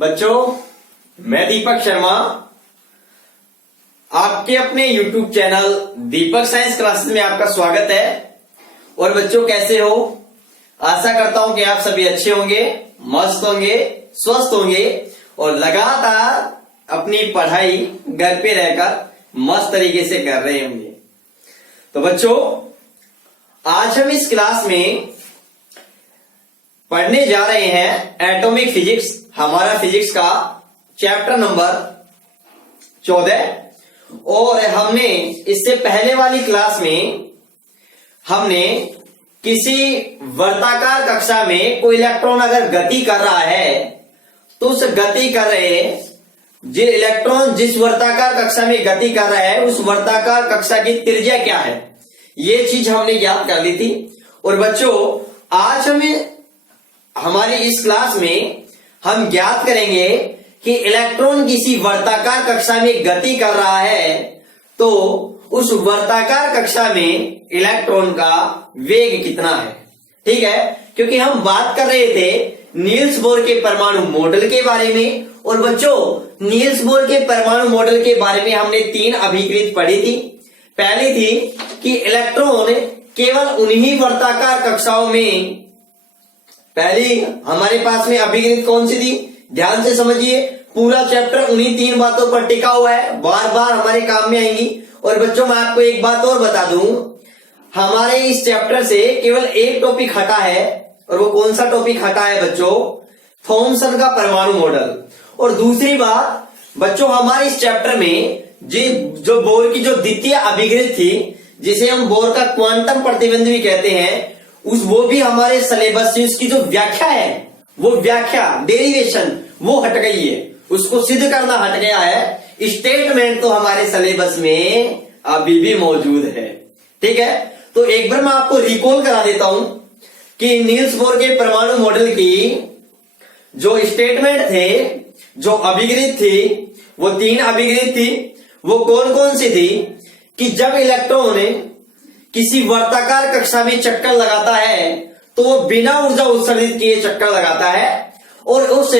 बच्चों, मैं दीपक शर्मा आपके अपने YouTube चैनल दीपक साइंस क्लासेस में आपका स्वागत है। और बच्चों, कैसे हो? आशा करता हूं कि आप सभी अच्छे होंगे, मस्त होंगे, स्वस्थ होंगे और लगातार अपनी पढ़ाई घर पे रहकर मस्त तरीके से कर रहे होंगे। तो बच्चों, आज हम इस क्लास में पढ़ने जा रहे हैं एटॉमिक फिजिक्स, हमारा फिजिक्स का चैप्टर नंबर 14। और हमने इससे पहले वाली क्लास में हमने किसी वर्ताकार कक्षा में कोई इलेक्ट्रॉन अगर गति कर रहा है तो उस गति कर रहे जो इलेक्ट्रॉन जिस वर्ताकार कक्षा में गति कर रहा है उस वर्ताकार कक्षा की त्रिज्या क्या है, ये चीज हमने ज्ञात कर ली थी। और बच्चों, आज हमारी इस क्लास में हम ज्ञात करेंगे कि इलेक्ट्रॉन किसी वर्ताकार कक्षा में गति कर रहा है तो उस वर्ताकार कक्षा में इलेक्ट्रॉन का वेग कितना है। ठीक है, क्योंकि हम बात कर रहे थे नील्स बोर के परमाणु मॉडल के बारे में। और बच्चों, नील्स बोर के परमाणु मॉडल के बारे में हमने 3 अभिक्रिया पढ़ी थी। पहली थी कि इलेक्ट्रॉन केवल उन्हीं वर्ताकार कक्षाओं में, पहली हमारे पास में अभिक्रिया कौन सी थी, ध्यान से समझिए, पूरा चैप्टर उन्हीं 3 बातों पर टिका हुआ है, बार बार हमारे काम में आएंगी। और बच्चों, मैं आपको एक बात और बता दूं, हमारे इस चैप्टर से केवल एक टॉपिक हटा है। और वो कौन सा टॉपिक हटा है बच्चों? थॉमसन का परमाणु मॉडल। और दूसरी बात बच्चों, हमारे इस चैप्टर में जो बोर की जो द्वितीय अभिक्रिया थी, जिसे हम बोर का क्वांटम प्रतिबंध भी कहते हैं, वो भी हमारे सिलेबस से उसकी जो व्याख्या है, वो व्याख्या डेरिवेशन वो हट गई है, उसको सिद्ध करना हट गया है। स्टेटमेंट तो हमारे सिलेबस में अभी भी मौजूद है। ठीक है, तो एक बार मैं आपको रिकॉल करा देता हूं कि नील्स बोर के परमाणु मॉडल की जो स्टेटमेंट थे, जो अभिक्रिया थी, वो 3 अभिक्रिया थी। वो कौन कौन सी थी? कि जब इलेक्ट्रॉन किसी वर्ताकार कक्षा में चक्कर लगाता है तो वो बिना ऊर्जा उत्सर्जित किए चक्कर लगाता है। और उस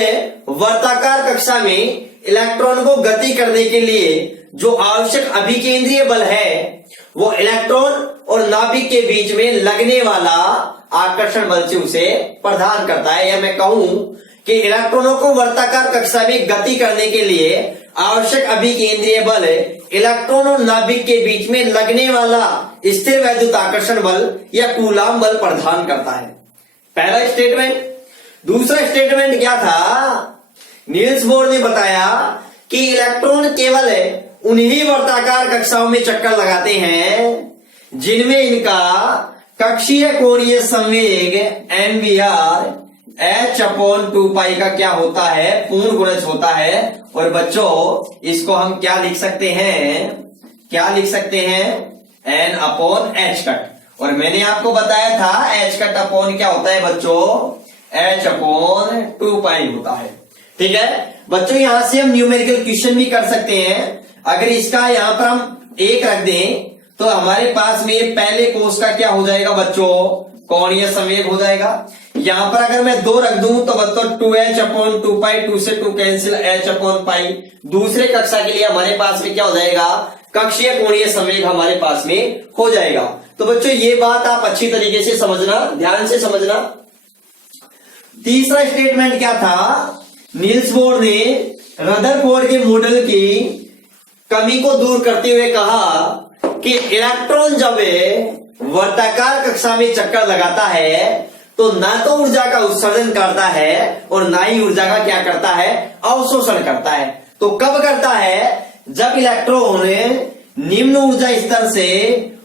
वर्ताकार कक्षा में इलेक्ट्रॉन को गति करने के लिए जो आवश्यक अभिकेंद्रीय बल है वो इलेक्ट्रॉन और नाभिक के बीच में लगने वाला आकर्षण बल से उसे प्रदान करता है। या मैं कहूं कि इलेक्ट्रॉनों को वर्ताकार कक्षा में गति करने के लिए आवश्यक अभिकेंद्रीय बल इलेक्ट्रॉन और नाभिक के बीच में लगने वाला स्थिर वैद्युत आकर्षण बल या कूलाम बल प्रदान करता है। पहला स्टेटमेंट। दूसरा स्टेटमेंट क्या था? नील्स बोर ने बताया कि इलेक्ट्रॉन केवल उन्हीं वर्ताकार कक्षाओं में चक्कर लगाते हैं जिनमें इनका कक्षीय कोणीय संवेग mvr h/2π का क्या होता है, पूर्ण गुणज होता है। और बच्चों, इसको हम क्या लिख सकते हैं? n/h cut. और मैंने आपको बताया था h कट अपॉन क्या होता है बच्चों? h/2π होता है। ठीक है बच्चों, यहां से हम न्यूमेरिकल क्वेश्चन भी कर सकते हैं। अगर इसका यहां पर हम 1 रख दें तो हमारे पास में पहले कोष का क्या हो जाएगा बच्चों? कोणीय संवेग हो जाएगा। यहां पर अगर मैं 2 रख दूं तो बच्चों 2h/2π, 2 से 2 कैंसिल, h/π। दूसरे कक्षा के लिए हमारे पास में क्या हो जाएगा? कक्षीय कोणीय संवेग हमारे पास में हो जाएगा। तो बच्चों, ये बात आप अच्छी तरीके से समझना, ध्यान से समझना। तीसरा स्टेटमेंट क्या था? नील्स बोर ने रदरफोर्ड के मॉडल की कमी को दूर करते हुए कहा कि इलेक्ट्रॉन जब वर्ताकार कक्षा में चक्कर लगाता है तो ना तो ऊर्जा का उत्सर्जन करता है और ना ही ऊर्जा का क्या करता है? अवशोषण करता है। तो कब करता है? जब इलेक्ट्रॉन निम्न ऊर्जा स्तर से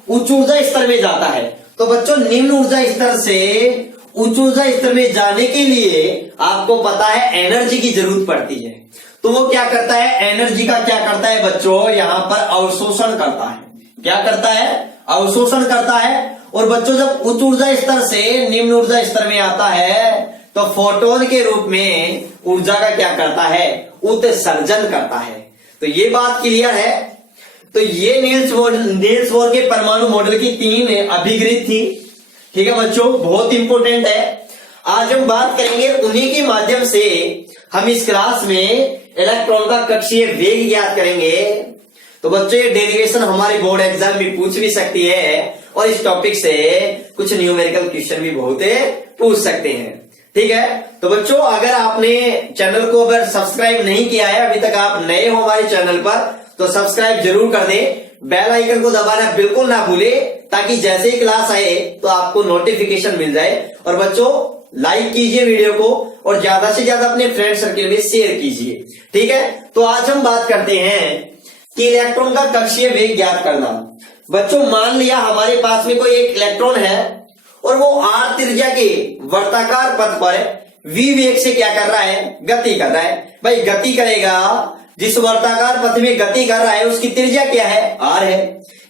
उच्च ऊर्जा स्तर में जाता है। तो बच्चों, निम्न ऊर्जा स्तर से उच्च ऊर्जा स्तर में जाने के लिए आपको पता है एनर्जी की जरूरत पड़ती है। तो वो क्या करता है? एनर्जी का क्या करता है बच्चों? यहां पर अवशोषण करता है। क्या करता है? अवशोषण करता है। और बच्चों, जब उच्च ऊर्जा स्तर से निम्न ऊर्जा स्तर में आता है तो फोटोन के रूप में ऊर्जा का क्या करता है? उत्सर्जन करता है। तो ये बात क्लियर है। तो ये नील्स बोर के परमाणु मॉडल की 3 अभिक्रिया थी। ठीक है बच्चों, बहुत इंपॉर्टेंट है। आज हम बात करेंगे उन्हीं के माध्यम से हम इस क्लास में इलेक्ट्रॉन का कक्षीय वेग ज्ञात करेंगे। तो बच्चों ये डेरिवेशन हमारे बोर्ड एग्जाम में पूछ भी सकती है और इस टॉपिक से कुछ न्यूमेरिकल क्वेश्चन भी बहुत पूछ सकते हैं। ठीक है, तो बच्चों अगर आपने चैनल को अगर सब्सक्राइब नहीं किया है, अभी तक आप नए हो हमारे चैनल पर, तो सब्सक्राइब जरूर कर दें। बेल आइकन को दबाना बिल्कुल ना भूले, ताकि जैसे ही क्लास आए तो आपको नोटिफिकेशन मिल जाए। और बच्चों लाइक कीजिए वीडियो को और ज्यादा से ज्यादा अपने फ्रेंड सर्किल में शेयर कीजिए। ठीक है, तो आज हम बात करते हैं कि इलेक्ट्रॉन का कक्षीय वेग ज्ञात करना। बच्चों मान लिया हमारे पास में कोई एक इलेक्ट्रॉन है और वो r त्रिज्या के वर्ताकार पथ पर v वेग से क्या कर रहा है, गति कर रहा है। भाई गति करेगा, जिस वर्ताकार पथ में गति कर रहा है उसकी त्रिज्या क्या है, r है।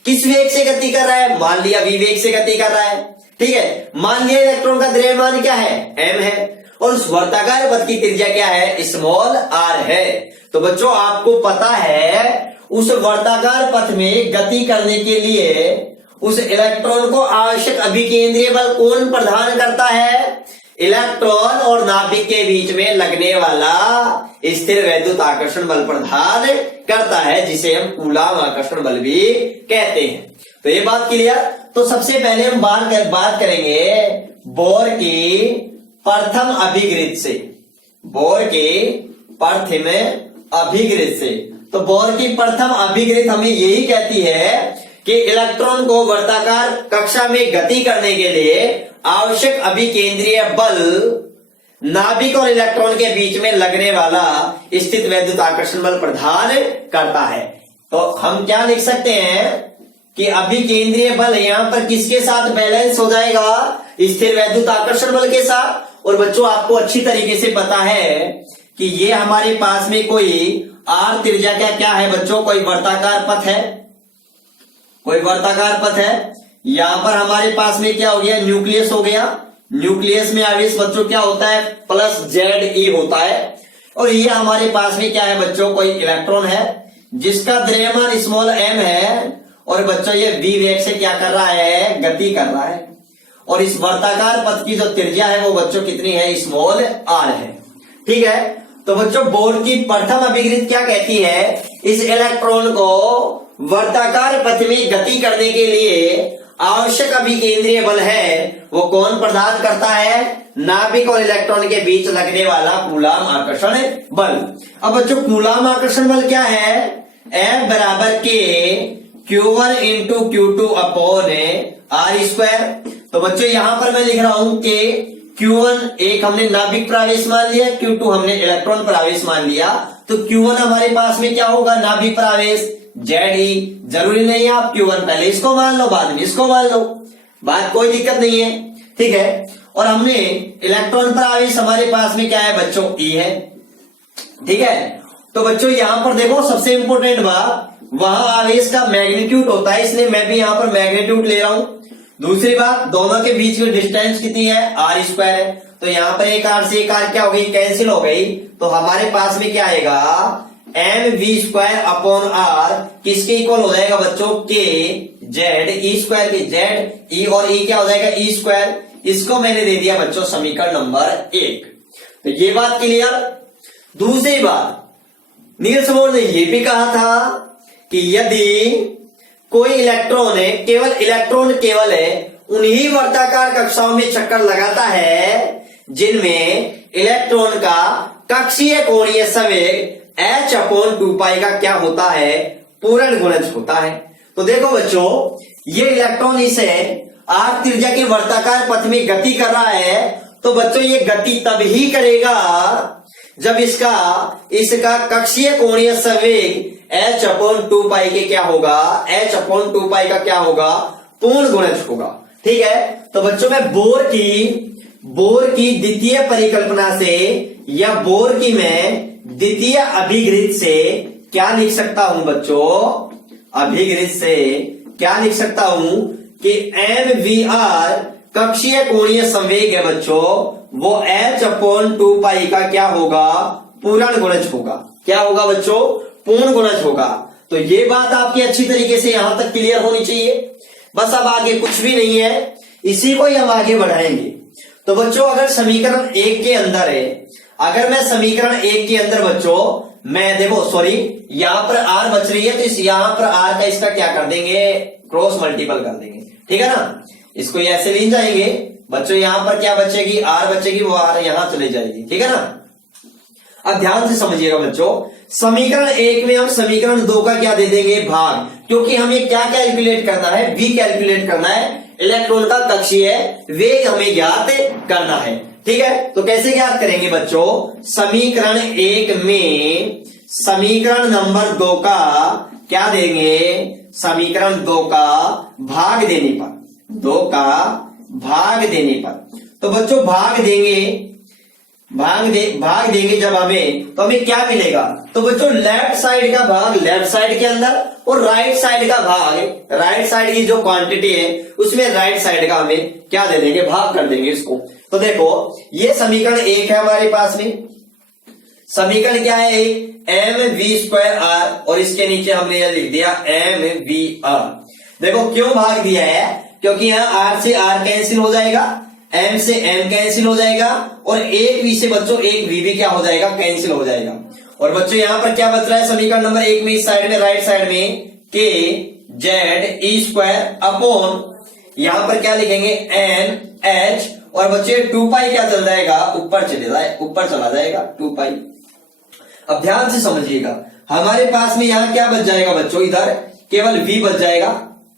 किस वेग से गति कर रहा है, मान लिया v वेग से गति कर रहा है। ठीक है, मान लिया इलेक्ट्रॉन का द्रव्यमान क्या है, m है, और उस वर्ताकार पथ की त्रिज्या क्या है, स्मॉल r है। तो बच्चों आपको पता है उस वर्ताकार पथ में गति करने के लिए उस इलेक्ट्रॉन को आवश्यक अभिकेंद्रीय बल कौन प्रदान करता है, इलेक्ट्रॉन और नाभिक के बीच में लगने वाला स्थिर वैद्युत आकर्षण बल प्रदान करता है, जिसे हम कूलाम आकर्षण बल भी कहते हैं। तो ये बात क्लियर। तो सबसे पहले हम बात करेंगे बोर की प्रथम अभिगृत से। बोर के प्रथम अभिगृत से। तो बोर की प्रथम अभिगृत हमें यही कहती है कि इलेक्ट्रॉन को वर्ताकार कक्षा में गति करने के लिए आवश्यक अभिकेंद्रीय बल नाभिक और इलेक्ट्रॉन के बीच में लगने वाला स्थित वैद्युत आकर्षण बल प्रदान करता है। तो हम क्या लिख सकते हैं कि अभिकेंद्रीय बल यहां पर किसके साथ बैलेंस हो जाएगा, स्थिर वैद्युत आकर्षण बल के साथ। और बच्चों आपको अच्छी तरीके से पता है कि ये हमारे पास में कोई r त्रिज्या क्या है बच्चों, कोई वर्ताकार पथ है, कोई वर्ताकार पथ है। यहां पर हमारे पास में क्या हो गया, न्यूक्लियस हो गया। न्यूक्लियस में आवेश बच्चों क्या होता है, प्लस Ze होता है। और ये हमारे पास में क्या है बच्चों, कोई इलेक्ट्रॉन है जिसका द्रव्यमान स्मॉल m है, और बच्चों ये v वेग से क्या कर रहा है, गति कर रहा है। और इस वर्ताकार पथ की जो त्रिज्या है वो बच्चों कितनी है, स्मॉल r है। ठीक है, तो बच्चों बोर की प्रथम अभिगृत क्या कहती है, इस इलेक्ट्रॉन को वर्ताकार पथ में गति करने के लिए आवश्यक अभिकेंद्रीय बल है वो कौन प्रदान करता है, नाभिक और इलेक्ट्रॉन के बीच लगने वाला कूलाम आकर्षण बल। अब बच्चों कूलाम आकर्षण बल क्या है, F बराबर के Q1 into Q2 upon r²। तो बच्चों यहां पर मैं लिख रहा हूं कि Q1 एक हमने नाभिक प्रावेश मान लिया, Q2 हमने इलेक्ट्रॉन प्रावेश मान लिया। तो Q1 हमारे पास में क्या होगा, नाभिक प्रावेश Ze। जरूरी नहीं है आप Q1 पहले इसको मान लो बाद में इसको मान लो, बात कोई दिक्कत नहीं है। ठीक है, और हमने इलेक्ट्रॉन प्रावेश हमारे पास में क्या है बच्चों, E है। ठीक है, तो बच्चों यहां पर देखो सबसे इंपॉर्टेंट बात, वहां आवेश का मैग्नीट्यूड होता है, इसलिए मैं भी यहां पर मैग्नीट्यूड ले रहा हूं। दूसरी बात, दोनों के बीच में डिस्टेंस कितनी है, r² है। तो यहां पर एक r से एक r क्या हो गई, कैंसिल हो गई। तो हमारे पास में क्या आएगा, mv² अपॉन r किसके इक्वल हो जाएगा बच्चों, k z e² के z, e और e क्या हो जाएगा, e²। इसको मैंने दे दिया बच्चों समीकरण नंबर 1। तो ये बात क्लियर। दूसरी बात, नील्स बोर ने यह भी कहा था कि यदि कोई इलेक्ट्रॉन है, केवल इलेक्ट्रॉन केवल है उन्हीं वर्ताकार कक्षाओं में चक्कर लगाता है जिनमें इलेक्ट्रॉन का कक्षीय कोणीय संवेग h/2π का क्या होता है, पूर्ण गुणज होता है। तो देखो बच्चों ये इलेक्ट्रॉन इसे r त्रिज्या के वर्ताकार पथ में गति कर रहा है। तो बच्चों ये गति तब ही करेगा जब इसका कक्षीय कोणीय संवेग h/2π के क्या होगा, h/2π का क्या होगा, पूर्ण गुणज होगा। ठीक है, तो बच्चों मैं बोर की द्वितीय परिकल्पना से या बोर की मैं द्वितीय अभिगृत से क्या लिख सकता हूं बच्चों, अभिगृत से क्या लिख सकता हूं कि mvr कक्षीय कोणीय संवेग है बच्चों, वो h/2π का क्या होगा, पूर्ण गुणज होगा। क्या होगा बच्चों, पूर्ण गुणज होगा। तो ये बात आपकी अच्छी तरीके से यहां तक क्लियर होनी चाहिए। बस अब आगे कुछ भी नहीं है, इसी को ही हम आगे बढ़ाएंगे। तो बच्चों अगर समीकरण 1 के अंदर है अगर मैं समीकरण 1 के अंदर बच्चों मैं देखो सॉरी यहां पर r बच रही है तो इस यहां पर r का इसका क्या कर देंगे, क्रॉस मल्टीपल कर देंगे, ठीक है ना। इसको ऐसे ले जाएंगे बच्चों, यहां पर क्या बचेगी, r बचेगी, वो r यहां चले जाएगी, ठीक है ना। अब ध्यान से समझिएगा बच्चों, समीकरण 1 में हम समीकरण 2 का क्या दे देंगे, भाग, क्योंकि हमें क्या कैलकुलेट करना है, v कैलकुलेट करना है, इलेक्ट्रॉन का कक्षीय वेग हमें ज्ञात करना है, ठीक है। तो कैसे ज्ञात करेंगे बच्चों, समीकरण 1 में समीकरण नंबर 2 का क्या देंगे, समीकरण 2 का भाग देने पर, 2 का भाग देने पर, तो बच्चों भाग देंगे, भाग देंगे जब हमें, तो हमें क्या मिलेगा, तो बच्चों लेफ्ट साइड का भाग लेफ्ट साइड के अंदर और राइट साइड का भाग, राइट साइड की जो क्वांटिटी है उसमें राइट साइड का हमें क्या दे देंगे, भाग कर देंगे इसको। तो देखो ये समीकरण 1 है हमारे पास में, समीकरण क्या है, mv²r और इसके नीचे हमने यह लिख दिया mvr। देखो क्यों भाग दिया है, क्योंकि यहां r से r कैंसिल हो जाएगा, m से m कैंसिल हो जाएगा और एक v से बच्चों एक v भी क्या हो जाएगा, कैंसिल हो जाएगा। और बच्चों यहां पर क्या बच रहा है समीकरण नंबर 1 में, इस साइड में राइट साइड में k z² अपॉन यहां पर क्या लिखेंगे n h और बच्चे 2 पाई क्या चल जाएगा, ऊपर चला जाएगा 2 पाई। अब ध्यान से समझिएगा, हमारे पास में यहां क्या बच जाएगा बच्चों, इधर केवल v बच जाएगा,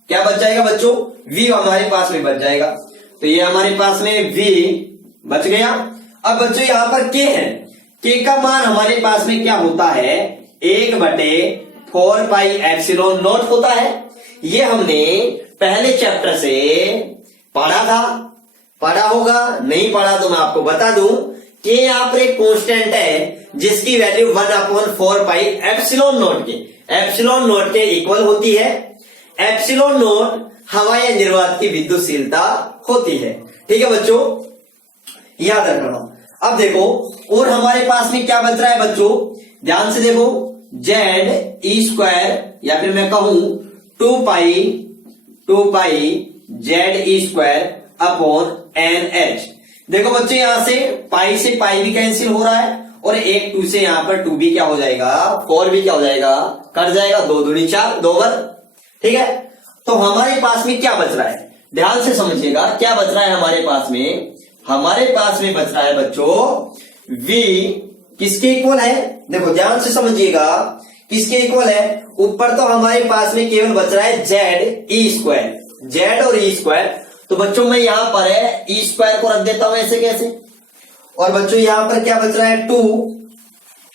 क्या बच जाएगा बच्चों, v हमारे पास में बच जाएगा, तो ये हमारे पास में v बच गया। अब बच्चों यहां पर k है, k का मान हमारे पास में क्या होता है, 1/4 पाई एप्सिलॉन नॉट होता है। ये हमने पहले चैप्टर से पढ़ा था, पढ़ा होगा, नहीं पढ़ा तो मैं आपको बता दूं कि यहां पर एक कांस्टेंट है जिसकी वैल्यू 1/4 पाई एप्सिलॉन नॉट के इक्वल होती है। एप्सिलॉन नॉट हवा या निर्वात की विद्युतशीलता होती है, ठीक है बच्चों, याद रखना। अब देखो और हमारे पास में क्या बच रहा है बच्चों, ध्यान से देखो, ZE² या फिर मैं कहूं 2 पाई ZE² अपॉन NH। देखो बच्चों यहां से पाई भी कैंसिल हो रहा है और एक 2 से यहां पर 2 भी क्या हो जाएगा, 4 भी क्या हो जाएगा, कट जाएगा, 2 दूनी 4, 2 वर, ठीक है। तो हमारे पास में क्या बच रहा है, ध्यान से समझिएगा, क्या बच रहा है हमारे पास में, हमारे पास में बच रहा है बच्चों v किसके इक्वल है, देखो ध्यान से समझिएगा, किसके इक्वल है, ऊपर तो हमारे पास में केवल बच रहा है ZE², Z और E², तो बच्चों मैं यहां पर है E² को रख देता हूं ऐसे कैसे, और बच्चों यहां पर क्या बच रहा है 2,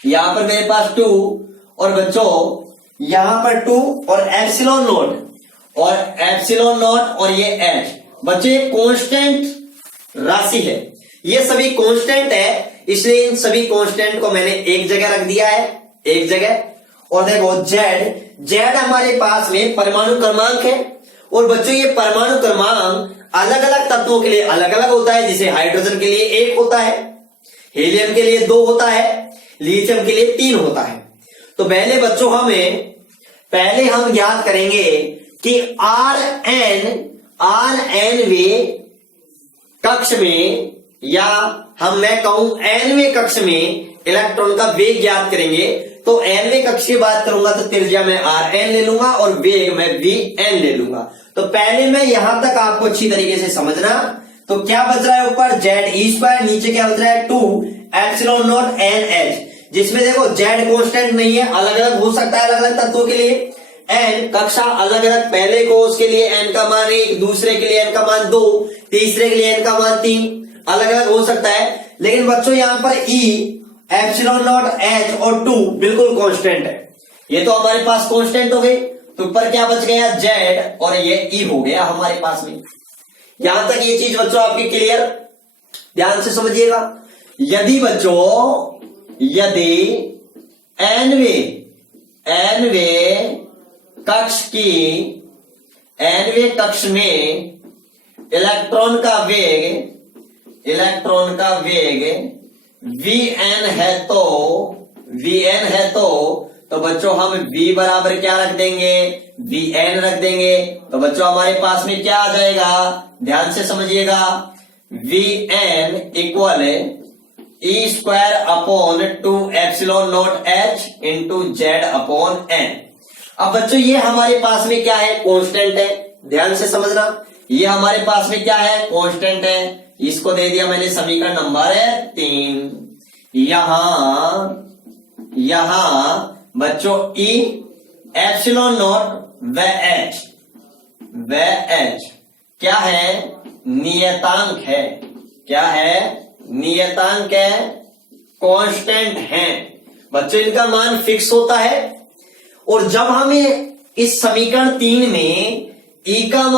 यहां पर मेरे पास 2 और बच्चों यहां पर 2 और एप्सिलॉन नॉट और ये h, बच्चों ये कांस्टेंट राशि है, ये सभी कांस्टेंट है, इसलिए इन सभी कांस्टेंट को मैंने एक जगह रख दिया है, एक जगह। और देखो Z हमारे पास में परमाणु क्रमांक है, और बच्चों ये परमाणु क्रमांक अलग अलग तत्वों के लिए अलग अलग होता है, जैसे हाइड्रोजन के लिए 1 होता है, हीलियम के लिए 2 होता है, लिथियम के लिए 3 होता है। तो पहले हम ज्ञात करेंगे कि Rnवे कक्ष में, या मैं कहूं nवे कक्ष में इलेक्ट्रॉन का वेग ज्ञात करेंगे। तो nवे कक्ष की बात करूंगा तो त्रिज्या में Rn ले लूंगा और वेग में Vn ले लूंगा। तो पहले मैं यहां तक आपको अच्छी तरीके से समझना। तो क्या बच रहा है ऊपर ZE², नीचे क्या बच रहा है 2 एप्सिलॉन नॉट NH, जिसमें देखो Z कांस्टेंट नहीं है, अलग अलग हो सकता है अलग अलग तत्वों के लिए, n कक्षा अलग अलग, पहले कोर्स के लिए n का मान 1, दूसरे के लिए n का मान 2, तीसरे के लिए n का मान 3, अलग अलग हो सकता है। लेकिन बच्चों यहां पर E एप्सिलॉन नॉट H और 2 बिल्कुल कांस्टेंट है, ये तो हमारे पास कांस्टेंट हो गए। तो ऊपर क्या बच गया Z और ये E हो गया हमारे पास में। यहां तक ये चीज बच्चों आपकी क्लियर, ध्यान से समझिएगा। यदि nवे कक्ष में इलेक्ट्रॉन का वेग Vn है तो बच्चों हम V बराबर क्या रख देंगे, Vn रख देंगे। तो बच्चों हमारे पास में क्या आ जाएगा, ध्यान से समझिएगा, Vn E square upon 2 epsilon nought H into Z upon N. अब बच्चों ये हमारे पास में क्या है, कांस्टेंट है, ध्यान से समझना। ये हमारे पास में क्या है, कांस्टेंट है। इसको दे दिया मैंने समीकरण नंबर 3। यहां बच्चों ई एप्सिलॉन नॉट व एच क्या है, नियतांक है। क्या है, नियतांक है, कांस्टेंट है बच्चों। इनका मान फिक्स होता है। और जब हमें इस समीकरण 3 में ई का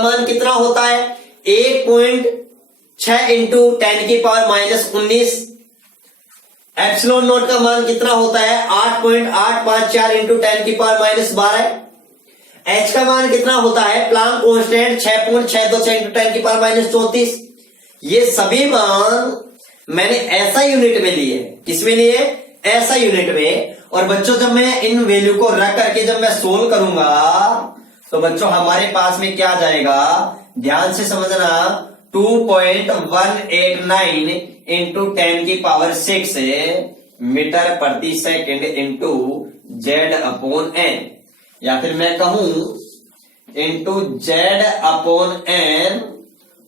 मान कितना होता है, 1.6 इंटू 10⁻⁻19। एप्सिलॉन नॉट का मान कितना होता है, 8.854 इंटू 10⁻12। एच का मान कितना होता है, प्लांक कांस्टेंट 6.626 इंटू 10⁻34। ये सभी मान मैंने ऐसा यूनिट में लिए। किसमें लिए, ऐसा यूनिट में। और बच्चों जब मैं इन वैल्यू को रख करके जब मैं सोल्व करूंगा तो बच्चों हमारे पास में क्या आ जाएगा, ध्यान से समझना, 2.189 इंटू 10⁻6 मीटर प्रति second into Z upon N, या फिर मैं कहूं इंटू जेड अपॉन एन।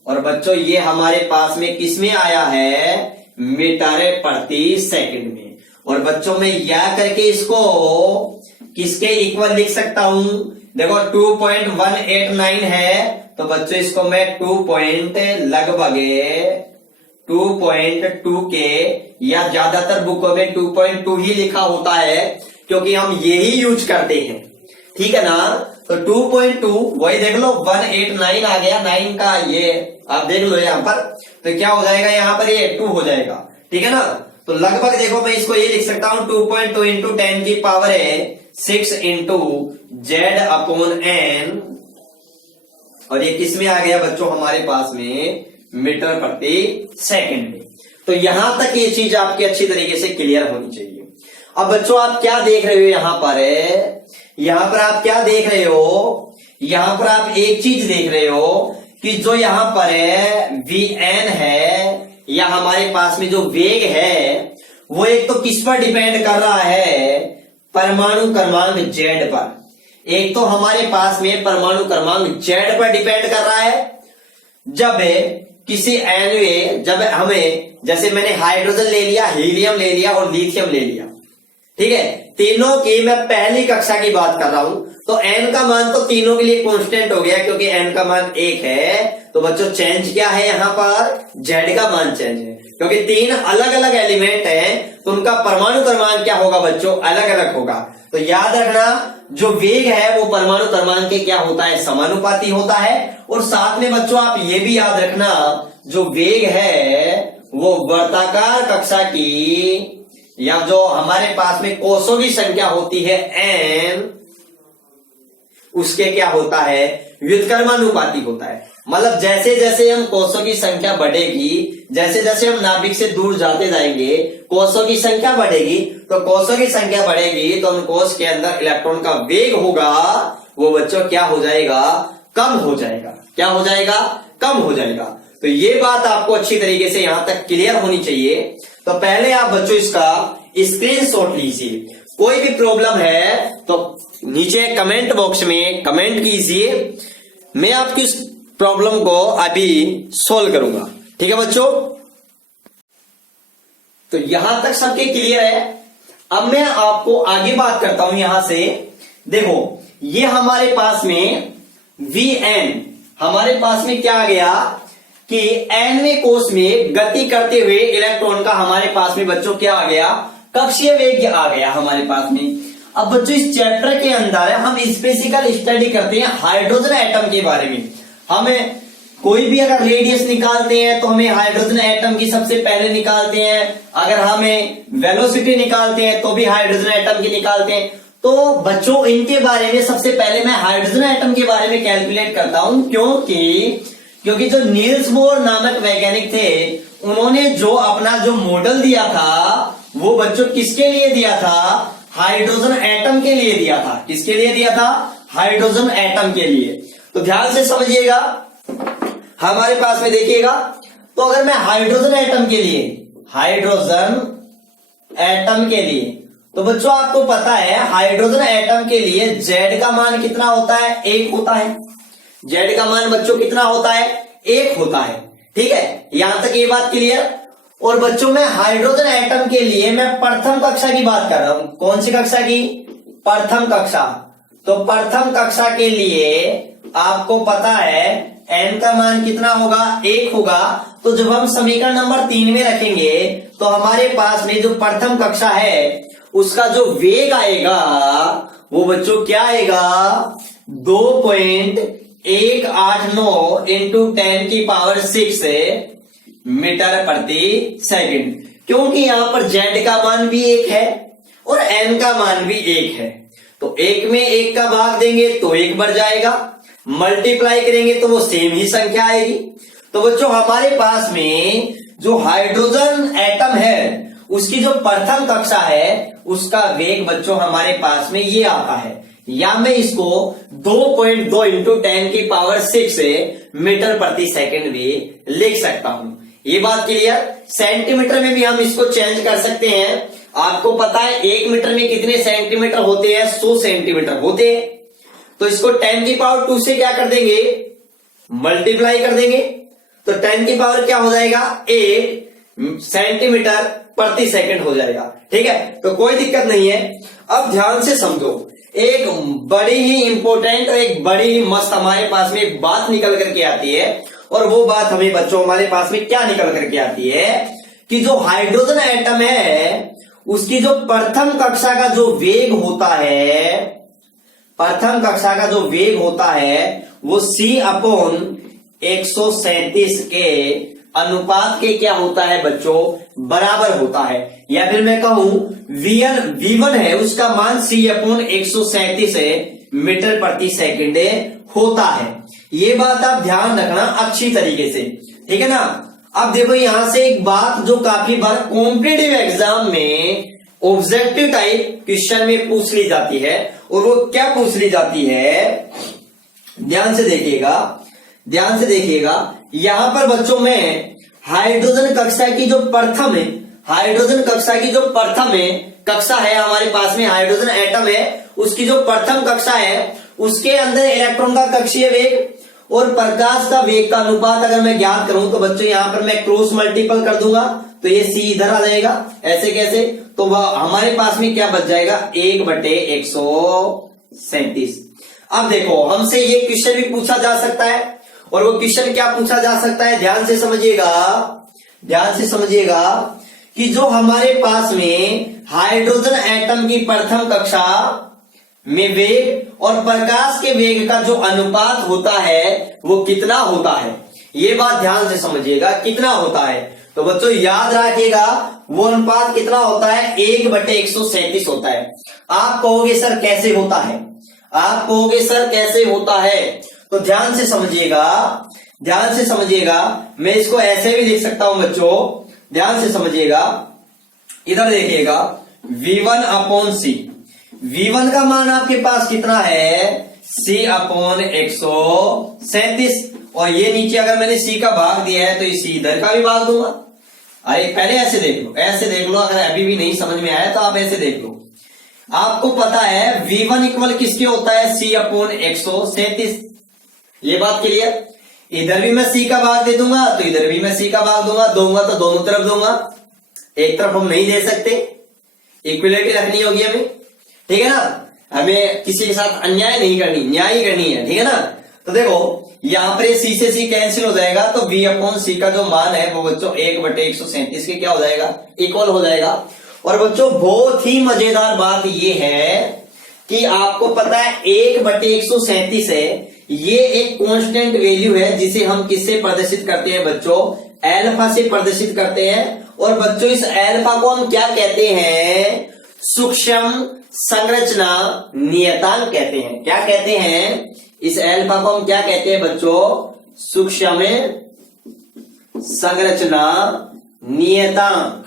और बच्चों ये हमारे पास में किस में आया है, मीटर प्रति सेकंड में। और बच्चों मैं यह करके इसको किसके इक्वल लिख सकता हूं, देखो 2.189 है तो बच्चों इसको मैं 2.2 के, या ज्यादातर बुकों में 2.2 ही लिखा होता है क्योंकि हम यही यूज करते हैं, ठीक है ना। तो 2.2 वही देख लो, 189 आ गया, 9 का ये आप देख लो यहां पर, तो क्या हो जाएगा यहां पर, ये 2 हो जाएगा, ठीक है ना। तो लगभग देखो मैं इसको ये लिख सकता हूं 2.2 into 10⁻6 into Z upon N. और ये किस में आ गया बच्चों, हमारे पास में मीटर प्रति सेकंड में। तो यहां तक ये चीज आपकी अच्छी तरीके से क्लियर होनी चाहिए। अब बच्चों आप क्या देख रहे हो यहां पर आप क्या देख रहे हो, यहां पर आप एक चीज देख रहे हो कि जो यहां पर है Vn है, या हमारे पास में जो वेग है वो एक तो किस पर डिपेंड कर रहा है, परमाणु क्रमांक जेड पर। एक तो हमारे पास में परमाणु क्रमांक जेड पर डिपेंड कर रहा है। जब किसी एनवे, जब हमें, जैसे मैंने हाइड्रोजन ले लिया, हीलियम ले लिया और लिथियम ले लिया, ठीक है, तीनों की मैं पहली कक्षा की बात कर रहा हूं, तो एन का मान तो तीनों के लिए कांस्टेंट हो गया क्योंकि एन का मान 1 है। तो बच्चों चेंज क्या है यहां पर, जेड का मान चेंज है क्योंकि 3 अलग अलग एलिमेंट हैं तो उनका परमाणु क्रमांक क्या होगा बच्चों, अलग अलग होगा। तो याद रखना जो वेग है वो परमाणु क्रमांक के क्या होता है, समानुपाती होता है। और साथ में बच्चों आप ये भी याद रखना जो वेग है वो वर्ताकार कक्षा की, या जो हमारे पास में कोषों की संख्या होती है n, उसके क्या होता है, व्युत्क्रमानुपाती होता है। मतलब जैसे जैसे हम कोषों की संख्या बढ़ेगी, जैसे जैसे हम नाभिक से दूर जाते जाएंगे, कोषों की संख्या बढ़ेगी, तो कोषों की संख्या बढ़ेगी तो उन कोष के अंदर इलेक्ट्रॉन का वेग होगा वो बच्चों क्या हो जाएगा, कम हो जाएगा। क्या हो जाएगा, कम हो जाएगा। तो ये बात आपको अच्छी तरीके से यहां तक क्लियर होनी चाहिए। तो पहले आप बच्चों इसका स्क्रीनशॉट लीजिए। कोई भी प्रॉब्लम है तो नीचे कमेंट बॉक्स में कमेंट कीजिए, मैं आपकी इस प्रॉब्लम को अभी सॉल्व करूंगा, ठीक है बच्चों। तो यहां तक सबके क्लियर है। अब मैं आपको आगे बात करता हूं यहां से। देखो ये हमारे पास में Vn, हमारे पास में क्या आ गया कि nवें कोष में गति करते हुए इलेक्ट्रॉन का हमारे पास में बच्चों क्या आ गया, कक्षीय वेग आ गया हमारे पास में। अब बच्चों इस चैप्टर के अंदर हम स्पेसिफिकल स्टडी करते हैं हाइड्रोजन एटम के बारे में। हमें कोई भी अगर रेडियस निकालते हैं तो हमें हाइड्रोजन एटम की सबसे पहले निकालते हैं, अगर हमें वेलोसिटी निकालते हैं तो भी हाइड्रोजन एटम की निकालते हैं। तो बच्चों इनके बारे में सबसे पहले मैं हाइड्रोजन एटम के बारे में कैलकुलेट करता हूं, क्योंकि जो नील्स बोर नामक वैज्ञानिक थे उन्होंने जो अपना जो मॉडल दिया था वो बच्चों किसके लिए दिया था, हाइड्रोजन एटम के लिए दिया था। किसके लिए दिया था, हाइड्रोजन एटम के लिए। तो ध्यान से समझिएगा, हमारे पास में देखिएगा, तो अगर मैं हाइड्रोजन एटम के लिए हाइड्रोजन एटम के लिए। तो बच्चों आपको पता है हाइड्रोजन एटम के लिए Z का मान कितना होता है, 1 होता है। Z का मान बच्चों कितना होता है, 1 होता है। ठीक है, यहां तक ये बात क्लियर। और बच्चों में हाइड्रोजन एटम के लिए मैं प्रथम कक्षा की बात कर रहा हूं। कौन सी कक्षा की, प्रथम कक्षा। तो प्रथम कक्षा के लिए आपको पता है n का मान कितना होगा, 1 होगा। तो जब हम समीकरण नंबर 3 में रखेंगे तो हमारे पास में जो प्रथम कक्षा है उसका जो वेग आएगा वो बच्चों क्या आएगा, 2.189 इंटू 10⁶ मीटर प्रति सेकंड। क्योंकि यहां पर Z का मान भी 1 है और n का मान भी 1 है। तो 1 में 1 का भाग देंगे तो 1 बढ़ जाएगा, मल्टीप्लाई करेंगे तो वो सेम ही संख्या आएगी। तो बच्चों हमारे पास में जो हाइड्रोजन एटम है उसकी जो प्रथम कक्षा है उसका वेग बच्चों हमारे पास में ये आता है, या मैं इसको 2.2 इंटू 10⁶ मीटर प्रति सेकंड भी लिख सकता हूं। ये बात क्लियर। सेंटीमीटर में भी हम इसको चेंज कर सकते हैं। आपको पता है 1 मीटर में कितने सेंटीमीटर होते हैं, 100 सेंटीमीटर होते हैं। तो इसको 10⁻² से क्या कर देंगे, मल्टीप्लाई कर देंगे। तो 10 क्या हो जाएगा, 8 सेंटीमीटर प्रति सेकंड हो जाएगा। ठीक है, तो कोई दिक्कत नहीं है। अब ध्यान से समझो, एक बड़ी ही इंपॉर्टेंट और एक बड़ी ही मस्त हमारे पास में एक बात निकल करके आती है। और वो बात हमें बच्चों हमारे पास में क्या निकल करके आती है कि जो हाइड्रोजन एटम है उसकी जो प्रथम कक्षा का जो वेग होता है, प्रथम कक्षा का जो वेग होता है वो C/137 के अनुपात के क्या होता है बच्चों, बराबर होता है। या फिर मैं कहूं V1 है उसका मान C/137 मीटर प्रति सेकंड होता है। ये बात आप ध्यान रखना अच्छी तरीके से, ठीक है ना। अब देखो यहां से एक बात जो काफी बार कॉम्पिटिटिव एग्जाम में ऑब्जेक्टिव टाइप क्वेश्चन में पूछ ली जाती है, और वो क्या पूछ ली जाती है, ध्यान से देखिएगा, ध्यान से देखिएगा। यहां पर बच्चों में हाइड्रोजन कक्षा की जो प्रथम है, हाइड्रोजन कक्षा की जो प्रथम है कक्षा है हमारे पास में, हाइड्रोजन एटम है उसकी जो प्रथम कक्षा है उसके अंदर इलेक्ट्रॉन का कक्षीय वेग और प्रकाश का वेग का अनुपात अगर मैं ज्ञात करूं तो बच्चों यहां पर मैं क्रॉस मल्टीपल कर दूंगा तो ये C इधर आ जाएगा। ऐसे कैसे, तो वह हमारे पास में क्या बच जाएगा, 1/137। अब देखो हमसे ये क्वेश्चन भी पूछा जा सकता है, और वो क्वेश्चन क्या पूछा जा सकता है, ध्यान से समझिएगा, ध्यान से समझिएगा कि जो हमारे पास में हाइड्रोजन एटम की प्रथम कक्षा में वेग और प्रकाश के वेग का जो अनुपात होता है वो कितना होता है, ये बात ध्यान से समझिएगा, कितना होता है। तो बच्चों याद रखिएगा वो अनुपात कितना होता है, 1/137 होता है। आप कहोगे सर कैसे होता है, आप कहोगे सर कैसे होता है, तो ध्यान से समझिएगा, ध्यान से समझिएगा। मैं इसको ऐसे भी लिख सकता हूं बच्चों, ध्यान से समझिएगा, इधर देखिएगा V1/C, V1 का मान आपके पास कितना है, C/137, और ये नीचे अगर मैंने C का भाग दिया है तो इसी इधर का भी भाग दूंगा। अरे पहले ऐसे देख लो, ऐसे देख लो, अगर अभी भी नहीं समझ में आया तो आप ऐसे देख लो। आपको पता है V1 इक्वल किसके होता है, C/137, ये बात क्लियर। इधर भी मैं C का भाग दे दूंगा तो इधर भी मैं C का भाग दूंगा, दूंगा तो दोनों तरफ दूंगा, एक तरफ हम नहीं दे सकते, इक्वलिटी रखनी होगी हमें, ठीक है ना। हमें किसी के साथ अन्याय नहीं करनी, न्याय ही करनी है, ठीक है ना। तो देखो यहां पर C से C कैंसिल हो जाएगा, तो V/C का जो मान है वो बच्चों 1/137 के क्या हो जाएगा, इक्वल हो जाएगा। और बच्चों बहुत ही मजेदार बात ये है कि आपको पता है 1/137 है, ये एक कांस्टेंट वैल्यू है जिसे हम किससे प्रदर्शित करते हैं बच्चों, अल्फा से प्रदर्शित करते हैं। और बच्चों इस अल्फा को हम क्या कहते हैं, सूक्ष्म संरचना नियतांक कहते हैं। क्या कहते हैं, इस अल्फा को हम क्या कहते हैं बच्चों, सूक्ष्म संरचना नियतांक।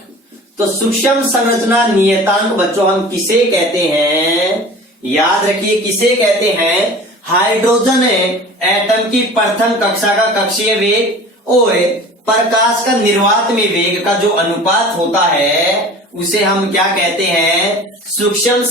तो सूक्ष्म संरचना नियतांक बच्चों हम किसे कहते हैं, याद रखिए किसे कहते हैं, हाइड्रोजन एटम की प्रथम कक्षा का कक्षीय वेग और प्रकाश का निर्वात में वेग का जो अनुपात होता है उसे हम क्या कहते हैं, सूक्ष्म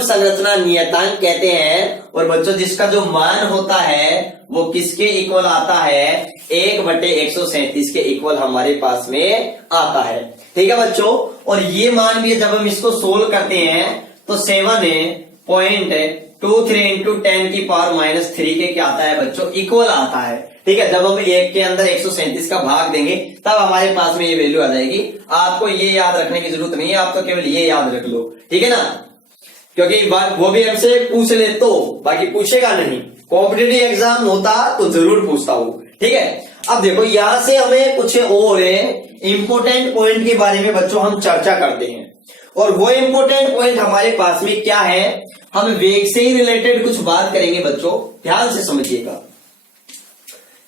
संरचना नियतांक कहते हैं। और बच्चों जिसका जो मान होता है वो किसके इक्वल आता है, 1/137 के इक्वल हमारे पास में आता है। ठीक है बच्चों, और ये मान भी जब हम इसको सोल्व करते हैं तो 7.23 इंटू 10⁻³ के क्या आता है बच्चों, इक्वल आता है। ठीक है, जब हम 1 के अंदर 137 का भाग देंगे तब हमारे पास में ये वैल्यू आ जाएगी। आपको ये याद रखने की जरूरत नहीं है, आप तो केवल ये याद रख लो। ठीक है ना, क्योंकि वो भी हमसे पूछ ले तो, बाकी पूछेगा नहीं। कॉम्पिटिटिव एग्जाम होता तो जरूर पूछता हूं। ठीक है, अब देखो यहां से हमें कुछ और इंपोर्टेंट पॉइंट के बारे में बच्चों हम चर्चा करते हैं। और वो इंपोर्टेंट पॉइंट हमारे पास में क्या है, हम वेग से ही रिलेटेड कुछ बात करेंगे बच्चों। ध्यान से समझिएगा,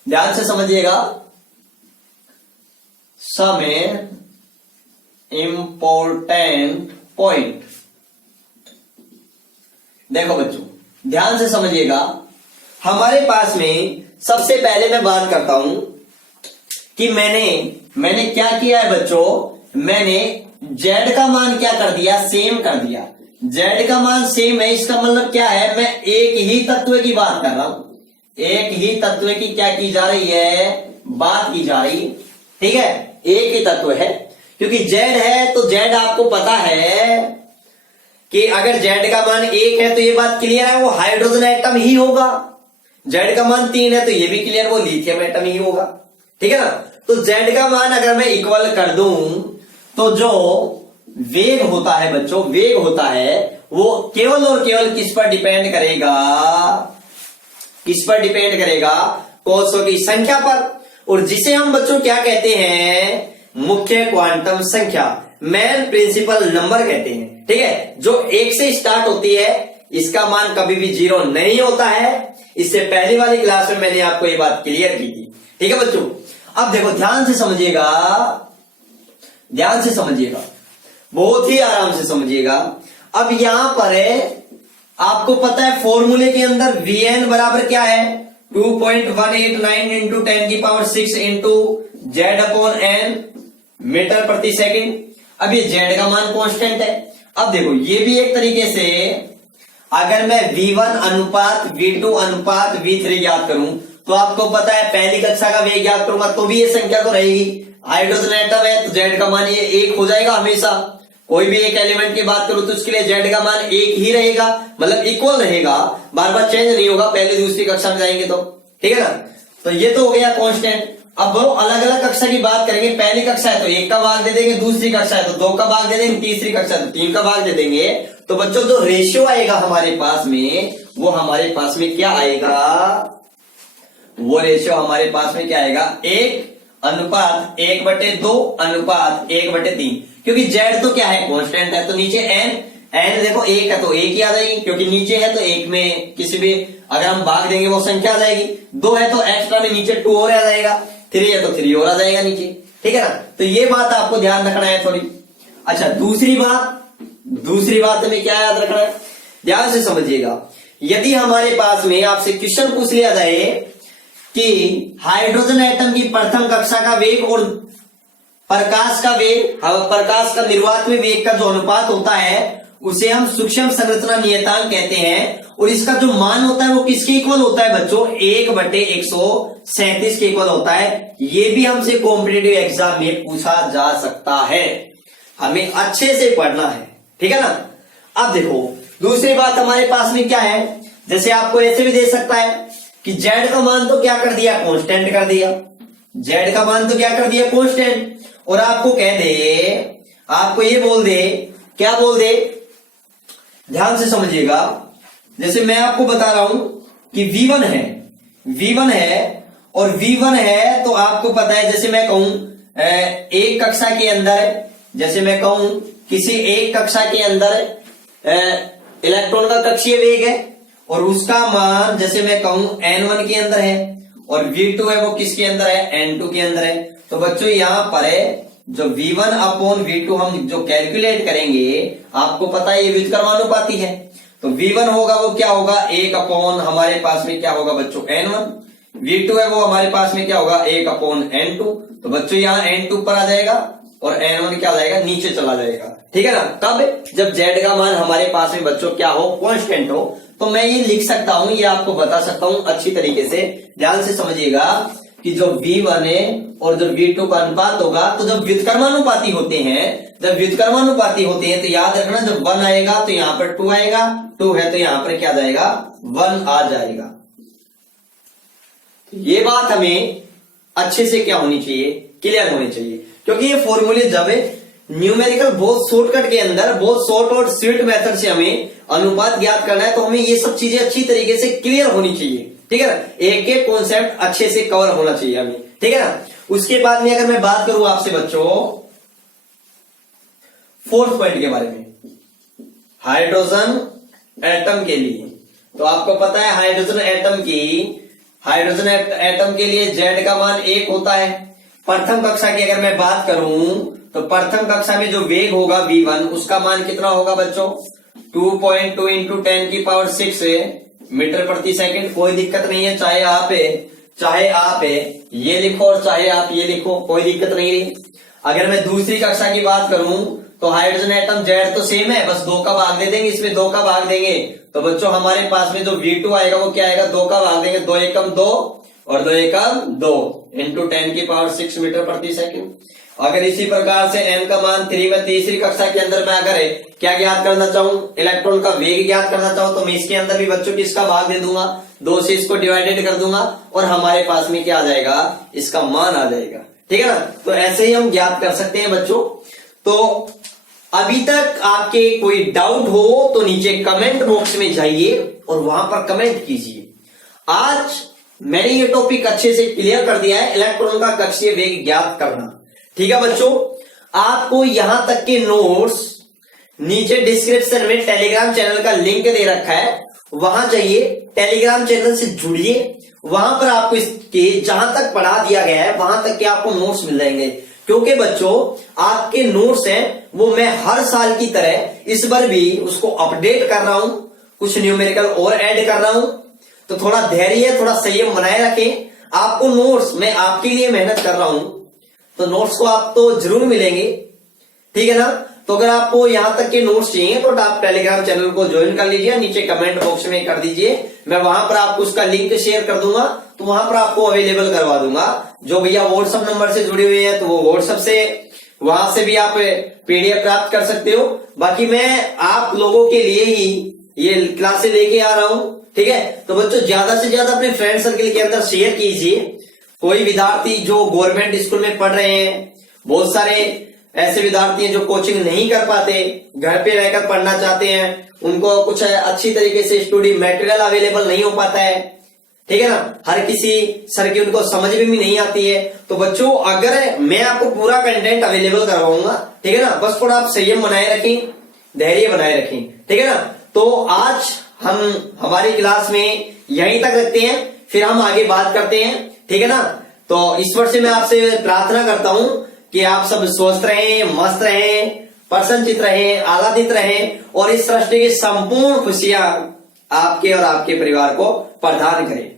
ध्यान से समझिएगा। सम इंपोर्टेंट पॉइंट, देखो बच्चों ध्यान से समझिएगा। हमारे पास में सबसे पहले मैं बात करता हूं कि मैंने क्या किया है बच्चों, मैंने z का मान क्या कर दिया, सेम कर दिया। z का मान सेम है, इसका मतलब क्या है, मैं एक ही तत्व की बात कर रहा हूं। एक ही तत्व की क्या की जा रही है, बात की जा रही है। ठीक है, एक ही तत्व है, क्योंकि z है तो z आपको पता है कि अगर z का मान 1 है तो ये बात क्लियर है, वो हाइड्रोजन एटम ही होगा। z का मान 3 है तो ये भी क्लियर, वो लिथियम एटम ही होगा। ठीक है ना, तो z का मान अगर मैं इक्वल कर दूं तो जो वेग होता है बच्चों, वेग होता है वो केवल और केवल किस पर डिपेंड करेगा, किस पर डिपेंड करेगा, कोषों की संख्या पर। और जिसे हम बच्चों क्या कहते हैं, मुख्य क्वांटम संख्या, मेन प्रिंसिपल नंबर कहते हैं। ठीक है, जो 1 से स्टार्ट होती है इसका मान कभी भी 0 नहीं होता है। इससे पहली वाली क्लास में मैंने आपको ये बात क्लियर की थी। ठीक है बच्चों, अब देखो ध्यान से समझिएगा, ध्यान से समझिएगा, बहुत ही आराम से समझिएगा। अब यहां पर आपको पता है फॉर्मूले के अंदर Vn बराबर क्या है, 2.189 इंटू 10⁻⁶ इंटू Z/n मीटर प्रति सेकंड। अब ये Z का मान कांस्टेंट है। अब देखो ये भी एक तरीके से अगर मैं V1 अनुपात V2 अनुपात V3 ज्ञात करूं तो आपको पता है पहली कक्षा का वेग ज्ञात करूंगा तो भी ये संख्या तो रहेगी। हाइड्रोजन एटम है तो Z का मान ये 1 हो जाएगा हमेशा। कोई भी एक एलिमेंट की बात करूं तो उसके लिए Z का मान 1 ही रहेगा, मतलब इक्वल रहेगा, बार बार चेंज नहीं होगा पहली दूसरी कक्षा में जाएंगे तो। ठीक है ना, तो ये तो हो गया कांस्टेंट। अब वो अलग अलग कक्षा की बात करेंगे, पहली कक्षा है तो 1 का भाग दे देंगे, दूसरी कक्षा है तो 2 का भाग दे देंगे, तीसरी कक्षा है तो 3 का भाग दे देंगे। तो बच्चों जो रेशियो आएगा हमारे पास में वो हमारे पास में क्या आएगा, वो रेशियो हमारे पास में क्या आएगा, 1:1/2 अनुपात 1/3। क्योंकि Z तो क्या है, कांस्टेंट है, तो नीचे n देखो 1 है तो 1 ही आ जाएगी, क्योंकि नीचे है तो 1 में किसी भी अगर हम भाग देंगे वो संख्या आ जाएगी। 2 है तो एक्स्ट्रा में नीचे 2 और आ जाएगा, 3 है तो 3 और आ जाएगा नीचे। ठीक है ना, तो ये बात आपको ध्यान रखना है थोड़ी। अच्छा दूसरी बात हमें क्या याद रखना है, ध्यान से समझिएगा। यदि हमारे पास में आपसे क्वेश्चन पूछ लिया जाए कि हाइड्रोजन एटम की प्रथम कक्षा का वेग और प्रकाश का वेग, प्रकाश का निर्वात में वेग का जो अनुपात होता है उसे हम सूक्ष्म संरचना नियतांक कहते हैं। और इसका जो मान होता है वो किसके इक्वल होता है बच्चों, 1/137 के इक्वल होता है। ये भी हमसे कॉम्पिटिटिव एग्जाम में पूछा जा सकता है, हमें अच्छे से पढ़ना है। ठीक है ना। अब देखो दूसरी बात हमारे पास में क्या है, जैसे आपको ऐसे भी दे सकता है कि Z का मान तो क्या कर दिया, कांस्टेंट कर दिया। Z का मान तो क्या कर दिया, कांस्टेंट। और आपको कह दे, आपको ये बोल दे, क्या बोल दे, ध्यान से समझिएगा। जैसे मैं आपको बता रहा हूं कि V1 है और V1 है तो आपको पता है, जैसे मैं कहूं एक कक्षा के अंदर, जैसे मैं कहूं किसी एक कक्षा के अंदर इलेक्ट्रॉन का कक्षीय वेग है और उसका मान जैसे मैं कहूं N1 के अंदर है और V2 है वो किसके अंदर है, N2 के अंदर है। तो बच्चों यहां पर जो V1/V2 हम जो कैलकुलेट करेंगे, आपको पता है ये व्युत्क्रमानुपाती है, तो V1 होगा वो क्या होगा, 1 अपॉन हमारे पास में क्या होगा बच्चों, N1। V2 है वो हमारे पास में क्या होगा 1/N2। तो बच्चों यहाँ N2 ऊपर आ जाएगा और N1 क्या आ जाएगा नीचे चला जाएगा, ठीक है ना। कब? जब Z का मान हमारे पास में बच्चों क्या हो, कांस्टेंट हो। तो मैं ये लिख सकता हूं, ये आपको बता सकता हूं अच्छी तरीके से, ध्यान से समझिएगा कि जो V1 है और जो V2 का अनुपात होगा, तो जब व्युत्क्रमानुपाती होते हैं, तो याद रखना जब 1 आएगा तो यहां पर 2 आएगा, 2 है तो यहां पर क्या जाएगा 1 आ जाएगा। ये बात हमें अच्छे से क्या होनी चाहिए, क्लियर होनी चाहिए, क्योंकि ये फॉर्मूले जब न्यूमेरिकल बहुत शॉर्टकट के अंदर, बहुत शॉर्ट और स्वीट मेथड से हमें अनुपात ज्ञात करना है, तो हमें ये सब चीजें अच्छी तरीके से क्लियर होनी चाहिए, ठीक है ना। एक एक कॉन्सेप्ट अच्छे से कवर होना चाहिए हमें, ठीक है ना। उसके बाद में अगर मैं बात करूं आपसे बच्चों फोर्थ पॉइंट के बारे में, हाइड्रोजन एटम के लिए, तो आपको पता है हाइड्रोजन एटम के लिए Z का मान 1 होता है। प्रथम कक्षा की अगर मैं बात करूं तो प्रथम कक्षा में जो वेग होगा V1, उसका मान कितना होगा बच्चों 2.2 इंटू 10⁶ मीटर प्रति सेकंड। कोई दिक्कत नहीं है, चाहे आप ये लिखो और चाहे आप ये लिखो, कोई दिक्कत नहीं है। अगर मैं दूसरी कक्षा की बात करूं तो हाइड्रोजन एटम Z तो सेम है, बस 2 का भाग दे देंगे, इसमें 2 का भाग देंगे तो बच्चों हमारे पास में जो V2 आएगा वो क्या आएगा 2 का भाग देंगे, 2 एकम 2 और 2 एकम 2 इंटू 10⁶ मीटर प्रति सेकंड। अगर इसी प्रकार से n का मान 3 में तीसरी कक्षा के अंदर मैं अगर क्या ज्ञात करना चाहूं, इलेक्ट्रॉन का वेग ज्ञात करना चाहूं, तो मैं इसके अंदर भी बच्चों की इसका भाग दे दूंगा, 2 से इसको डिवाइडेड कर दूंगा और हमारे पास में क्या आ जाएगा, इसका मान आ जाएगा, ठीक है ना। तो ऐसे ही हम ज्ञात कर सकते हैं बच्चों। तो अभी तक आपके कोई डाउट हो तो नीचे कमेंट बॉक्स में जाइए और वहां पर कमेंट कीजिए। आज मैंने ये टॉपिक अच्छे से क्लियर कर दिया है, इलेक्ट्रॉन का कक्षीय वेग ज्ञात करना, ठीक है बच्चों। आपको यहां तक के नोट्स नीचे डिस्क्रिप्शन में टेलीग्राम चैनल का लिंक दे रखा है, वहां जाइए, टेलीग्राम चैनल से जुड़िए, वहां पर आपको इसके जहां तक पढ़ा दिया गया है वहां तक के आपको नोट्स मिल जाएंगे। क्योंकि बच्चों आपके नोट्स हैं वो मैं हर साल की तरह इस बार भी उसको अपडेट कर रहा हूं, कुछ न्यूमेरिकल और ऐड कर रहा हूं, तो थोड़ा धैर्य, थोड़ा संयम बनाए रखें। आपको नोट्स, मैं आपके लिए मेहनत कर रहा हूं, तो नोट्स को आप तो जरूर मिलेंगे, ठीक है ना। तो अगर आपको यहां तक के नोट्स चाहिए तो आप टेलीग्राम चैनल को ज्वाइन कर लीजिए, नीचे कमेंट बॉक्स में कर दीजिए, मैं वहां पर आपको उसका लिंक शेयर कर दूंगा, तो वहां पर आपको अवेलेबल करवा दूंगा। जो भैया व्हाट्सएप नंबर से जुड़े हुए हैं तो वो व्हाट्सएप से, वहां से भी आप PDF प्राप्त कर सकते हो। बाकी मैं आप लोगों के लिए ही ये क्लासेस लेके आ रहा हूं, ठीक है। तो बच्चों ज्यादा से ज्यादा अपने फ्रेंड सर्कल के अंदर शेयर कीजिए। कोई विद्यार्थी जो गवर्नमेंट स्कूल में पढ़ रहे हैं, बहुत सारे ऐसे विद्यार्थी हैं जो कोचिंग नहीं कर पाते, घर पे रहकर पढ़ना चाहते हैं, उनको कुछ अच्छी तरीके से स्टडी मटेरियल अवेलेबल नहीं हो पाता है, ठीक है ना, हर किसी सर की उनको समझ में भी नहीं आती है। तो बच्चों अगर मैं आपको पूरा कंटेंट अवेलेबल करवाऊंगा, ठीक है ना, बस थोड़ा आप संयम बनाए रखें, धैर्य बनाए रखें, ठीक है ना। तो आज हम हमारी क्लास में यहीं तक रखते हैं, फिर हम आगे बात करते हैं, ठीक है ना। तो ईश्वर से मैं आपसे प्रार्थना करता हूं कि आप सब स्वस्थ रहें, मस्त रहें, प्रसन्नचित रहें, आह्लादित रहें और इस सृष्टि की संपूर्ण खुशियां आपके और आपके परिवार को प्रदान करें,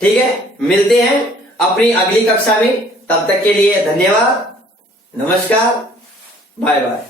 ठीक है। मिलते हैं अपनी अगली कक्षा में, तब तक के लिए धन्यवाद, नमस्कार, बाय बाय।